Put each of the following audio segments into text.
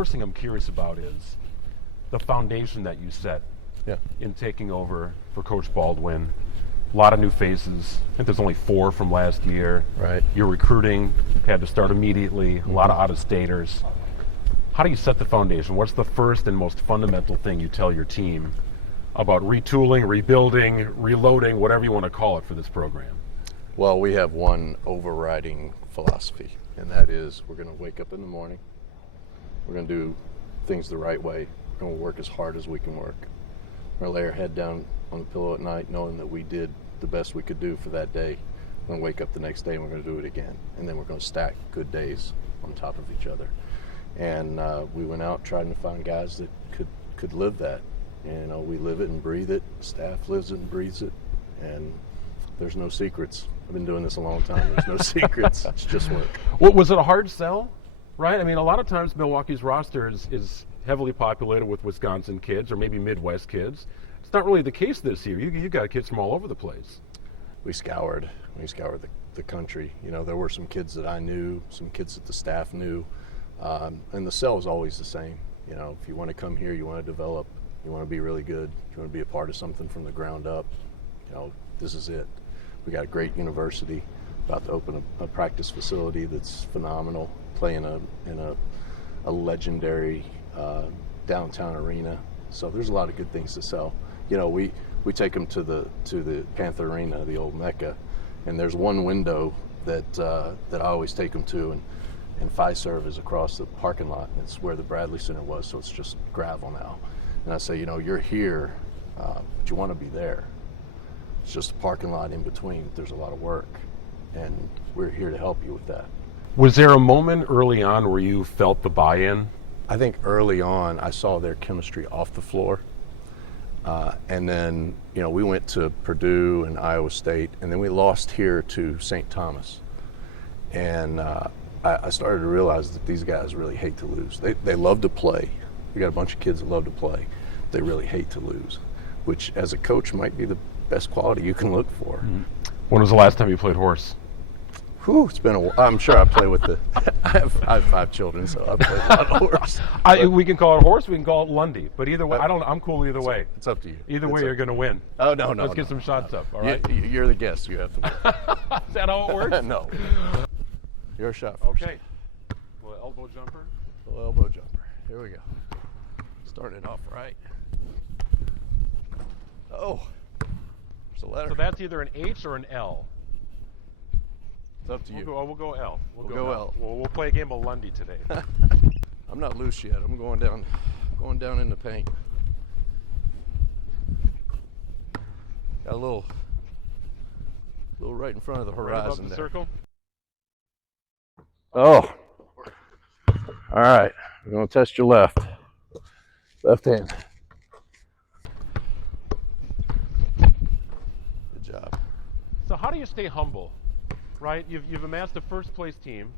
first thing I'm curious about is the foundation that you set in taking over for Coach Baldwin. A lot of new faces. I think there's only 4 from last year. Right. Your recruiting had to start immediately. A lot of out-of-staters. How do you set the foundation? What's the first and most fundamental thing you tell your team about retooling, rebuilding, reloading, whatever you want to call it for this program? Well, we have one overriding philosophy, and that is we're going to wake up in the morning. We're going to do things the right way, and we'll work as hard as we can work. We're going to lay our head down on the pillow at night knowing that we did the best we could do for that day. We're going to wake up the next day and we're going to do it again. And then we're going to stack good days on top of each other. And we went out trying to find guys that could live that. You know, we live it and breathe it. Staff lives it and breathes it. And there's no secrets. I've been doing this a long time. There's no secrets. It's just work. Well, was it a hard sell? Right? I mean, a lot of times Milwaukee's roster is heavily populated with Wisconsin kids or maybe Midwest kids. It's not really the case this year. You got kids from all over the place. We scoured the country. You know, there were some kids that I knew, some kids that the staff knew, and the sell is always the same. You know, if you want to come here, you want to develop, you want to be really good, you want to be a part of something from the ground up, you know, this is it. We got a great university, about to open a practice facility that's phenomenal, play in a legendary downtown arena. So there's a lot of good things to sell. You know, we take them to the Panther Arena, the old Mecca, and there's one window that I always take them to, and Fiserv is across the parking lot, and it's where the Bradley Center was, so it's just gravel now. And I say, you know, you're here, but you want to be there. It's just a parking lot in between. There's a lot of work, and we're here to help you with that. Was there a moment early on where you felt the buy-in? I think early on I saw their chemistry off the floor. And then, you know, we went to Purdue and Iowa State, and then we lost here to St. Thomas. And I started to realize that these guys really hate to lose. They love to play. We got a bunch of kids that love to play. They really hate to lose, which as a coach might be the best quality you can look for. Mm-hmm. When was the last time you played horse? Whew, it's been a while. I'm sure I play with I have 5 children, so I play a lot of horse. We can call it horse, we can call it Lundy, but either way, I'm cool either way. It's up to you. Either way, you're going to win. Oh, no. Let's get some shots up, all right? You're the guest, you have to win. Is that how it works? No. Your shot first. Okay. A little elbow jumper. A little elbow jumper. Here we go. Starting it off right. Oh, there's a letter. So that's either an H or an L. It's up to you. We'll go L. We'll go L. We'll play a game of Lundy today. I'm not loose yet. I'm going down in the paint. Got a little right in front of the horizon right above the there. Circle. Oh. All right. We're going to test your left hand. Good job. So how do you stay humble? Right, you've amassed a first-place team.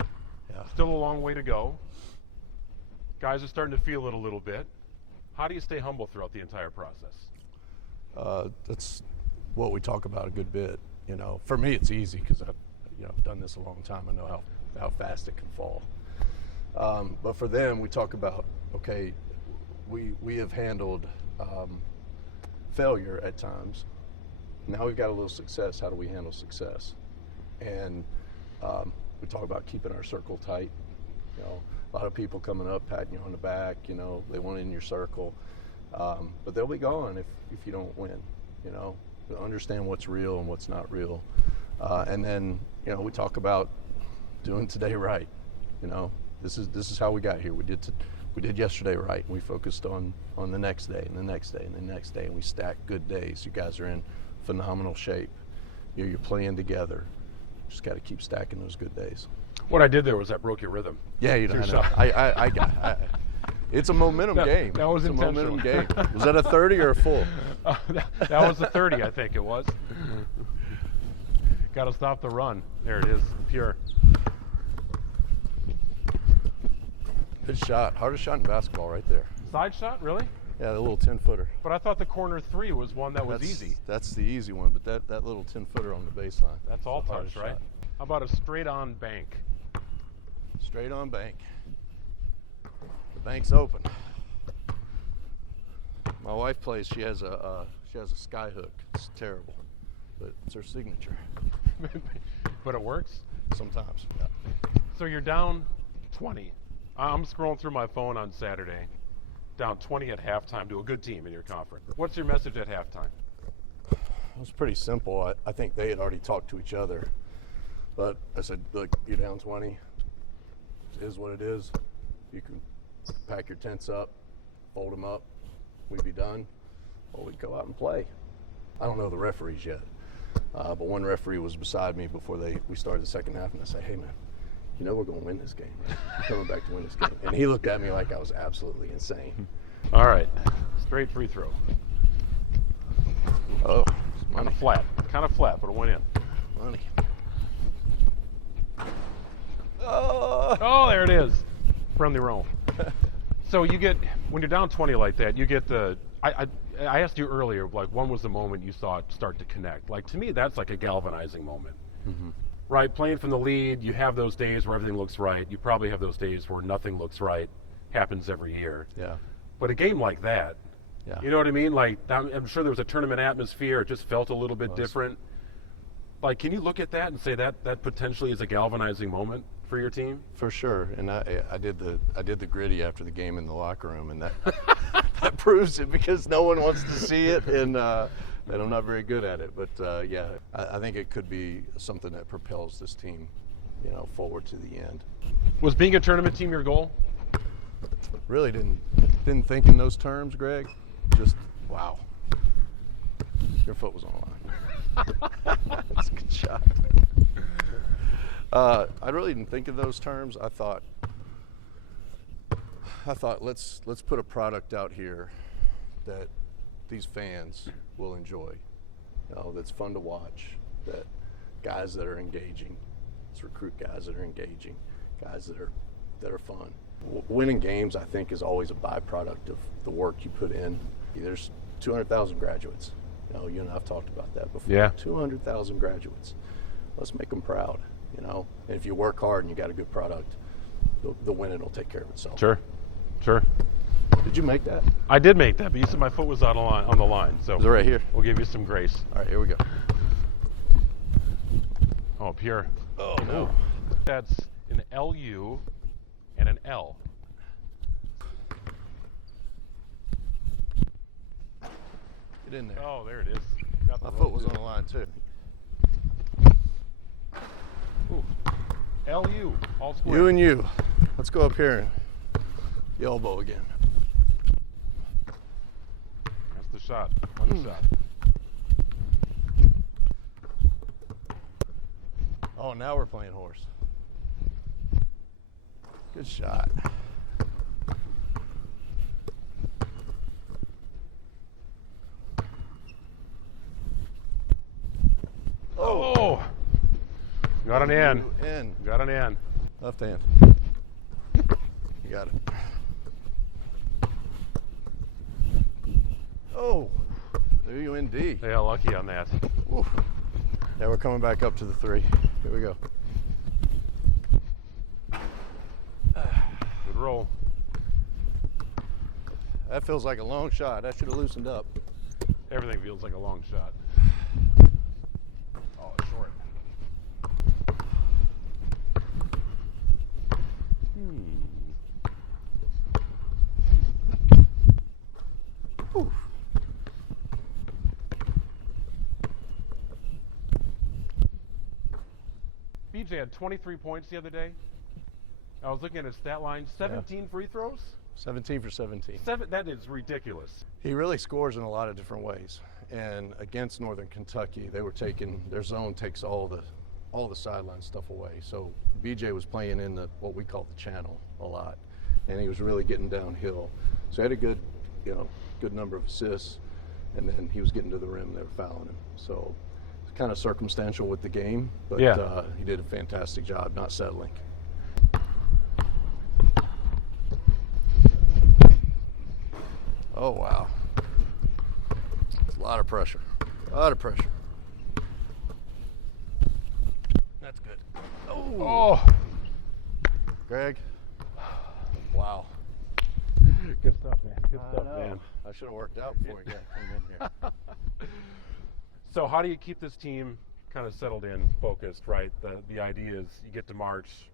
Yeah. Still a long way to go. Guys are starting to feel it a little bit. How do you stay humble throughout the entire process? That's what we talk about a good bit. You know, for me, it's easy because I've done this a long time. I know how fast it can fall. But for them, we talk about, okay, we have handled failure at times. Now we've got a little success. How do we handle success? And we talk about keeping our circle tight. You know, a lot of people coming up, patting you on the back. You know, they want in your circle, but they'll be gone if you don't win. You know, understand what's real and what's not real, and then we talk about doing today right. You know, this is how we got here. We did yesterday right. And we focused on the next day and the next day and the next day, and we stacked good days. You guys are in phenomenal shape. You're playing together. Just got to keep stacking those good days. What I did there was I broke your rhythm. Yeah, I know. I got. It's a momentum game. That was intentional. A momentum game. Was that a 30 or a full? That was a 30, I think it was. Got to stop the run. There it is, pure. Good shot. Hardest shot in basketball, right there. Side shot, really? Yeah, the little 10-footer. But I thought the corner 3 was one that was easy. That's the easy one, but that little 10-footer on the baseline. That's all touch, right? Shot. How about a straight-on bank? Straight on bank. Bank's open. My wife plays. She has a sky hook. It's terrible, but it's her signature. But it works? Sometimes. Yeah. So you're down 20. I'm scrolling through my phone on Saturday. Down 20 at halftime to a good team in your conference. What's your message at halftime? It was pretty simple. I think they had already talked to each other. But I said, look, you're down 20. It is what it is. You can pack your tents up, fold them up, we'd be done, or we'd go out and play. I don't know the referees yet, but one referee was beside me before we started the second half, and I said, hey, man, you know we're going to win this game, right? We're coming back to win this game. And he looked at me like I was absolutely insane. All right, straight free throw. Oh, Kind of flat, but it went in. Money. Oh, there it is. Friendly roll. So you get, when you're down 20 like that, you get I asked you earlier, like, when was the moment you saw it start to connect? Like, to me, that's like a galvanizing moment. Mm-hmm. Right? Playing from the lead, you have those days where everything looks right. You probably have those days where nothing looks right. Happens every year. Yeah. But a game like that, yeah. You know what I mean? Like, I'm sure there was a tournament atmosphere. It just felt a little bit different. Like, can you look at that and say that potentially is a galvanizing moment for your team? For sure, and I did the gritty after the game in the locker room, and that that proves it because no one wants to see it, and I'm not very good at it. But yeah, I think it could be something that propels this team, forward to the end. Was being a tournament team your goal? Really didn't think in those terms, Greg. Just wow, your foot was on the line. That's a good shot. I really didn't think of those terms. I thought let's put a product out here that these fans will enjoy. That's fun to watch. That guys that are engaging. Let's recruit guys that are engaging, guys that are fun. Winning games, I think, is always a byproduct of the work you put in. There's 200,000 graduates. You and I have talked about that before. Yeah. 200,000 graduates. Let's make them proud. And if you work hard and you got a good product, the winning will take care of itself. Sure. Did you make that? I did make that, but you said my foot was on the line. So Is it right here? We'll give you some grace. All right, here we go. Oh, pure. Oh, no. That's an L.U. and an L. Get in there. Oh, there it is. Got the My foot was on the line, too. Ooh. L.U. all square. You and you. Let's go up here and elbow again. That's the shot. One shot. Oh, now we're playing horse. Good shot. Oh! Got an in. Got an in. Left hand. You got it. Oh, W.N.D. Yeah, lucky on that. Woo. Yeah, we're coming back up to the three. Here we go. Good roll. That feels like a long shot. That should have loosened up. Everything feels like a long shot. Oh, it's short. Whew. BJ had 23 points the other day. I was looking at his stat line. 17 free throws? 17 for 17. That is ridiculous. He really scores in a lot of different ways. And against Northern Kentucky, they were their zone takes all the sideline stuff away. So BJ was playing in what we call the channel a lot, and he was really getting downhill. So he had a good number of assists, and then he was getting to the rim. They were fouling him. So it's kind of circumstantial with the game, but he did a fantastic job not settling. Oh, wow. It's a lot of pressure. A lot of pressure. That's good. Oh! Greg. Wow. Good stuff, man. Good I stuff, know. man. I should have worked out before we got came in here. So how do you keep this team kind of settled in, focused, right? The idea is you get to March,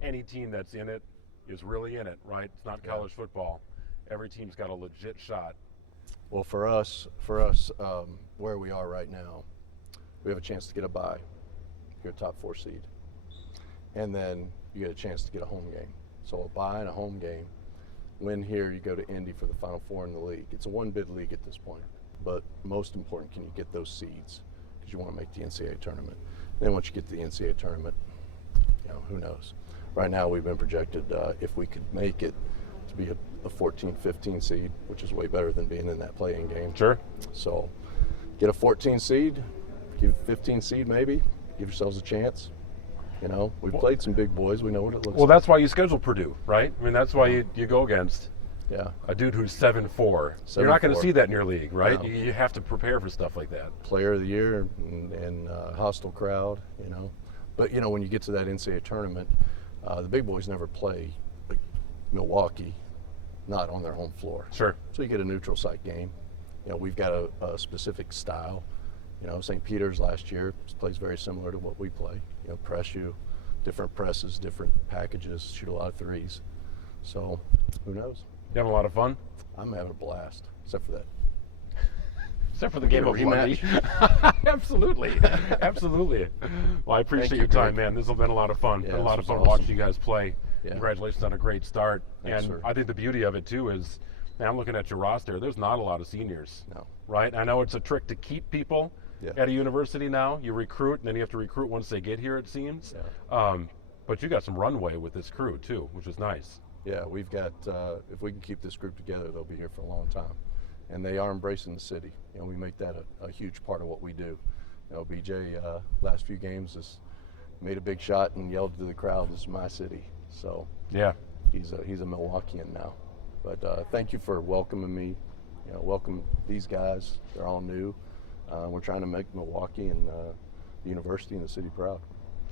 any team that's in it is really in it, right? It's not college football. Every team's got a legit shot. Well, for us, where we are right now, we have a chance to get a bye. You're a top 4 seed. And then you get a chance to get a home game. So a bye and a home game. Win here, you go to Indy for the Final Four in the league. It's a one-bid league at this point. But most important, can you get those seeds? Because you want to make the NCAA tournament. Then once you get to the NCAA tournament, who knows? Right now we've been projected, if we could make it, to be a 14, 15 seed, which is way better than being in that play-in game. Sure. So get a 14 seed, give a 15 seed maybe, give yourselves a chance. We've played some big boys. We know what it looks Well, like. that's why you schedule Purdue, right? I mean, that's why you go against a dude who's 7-4. You're not going to 7-4. see that in your league, right? No. You have to prepare for stuff like that. Player of the year and hostile crowd, But, when you get to that NCAA tournament, the big boys never play like Milwaukee, not on their home floor. Sure. So you get a neutral site game. We've got a specific style. St. Peter's last year plays very similar to what we play. Press you, different presses, different packages, shoot a lot of threes. So, who knows? You having a lot of fun? I'm having a blast, except for that. Except for the game of Lundy. Absolutely. Absolutely. Well, I appreciate your time, man. This has been a lot of fun. Yeah, Been a lot of this fun was awesome. watching you guys play. Yeah. Congratulations on a great start. Thanks, and sir. I think the beauty of it, too, is now I'm looking at your roster. There's not a lot of seniors. No. Right? I know it's a trick to keep people at a university now. You recruit, and then you have to recruit once they get here, it seems. Yeah. But you got some runway with this crew, too, which is nice. Yeah, we've got, if we can keep this group together, they'll be here for a long time. And they are embracing the city. We make that a huge part of what we do. BJ, last few games has made a big shot and yelled to the crowd, "This is my city." So Yeah. he's a Milwaukeean now. But thank you for welcoming me. Welcome these guys. They're all new. We're trying to make Milwaukee and the university and the city proud.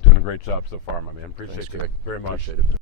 Doing a great job so far, my man. Appreciate Thanks, you Greg. very much. Appreciate it.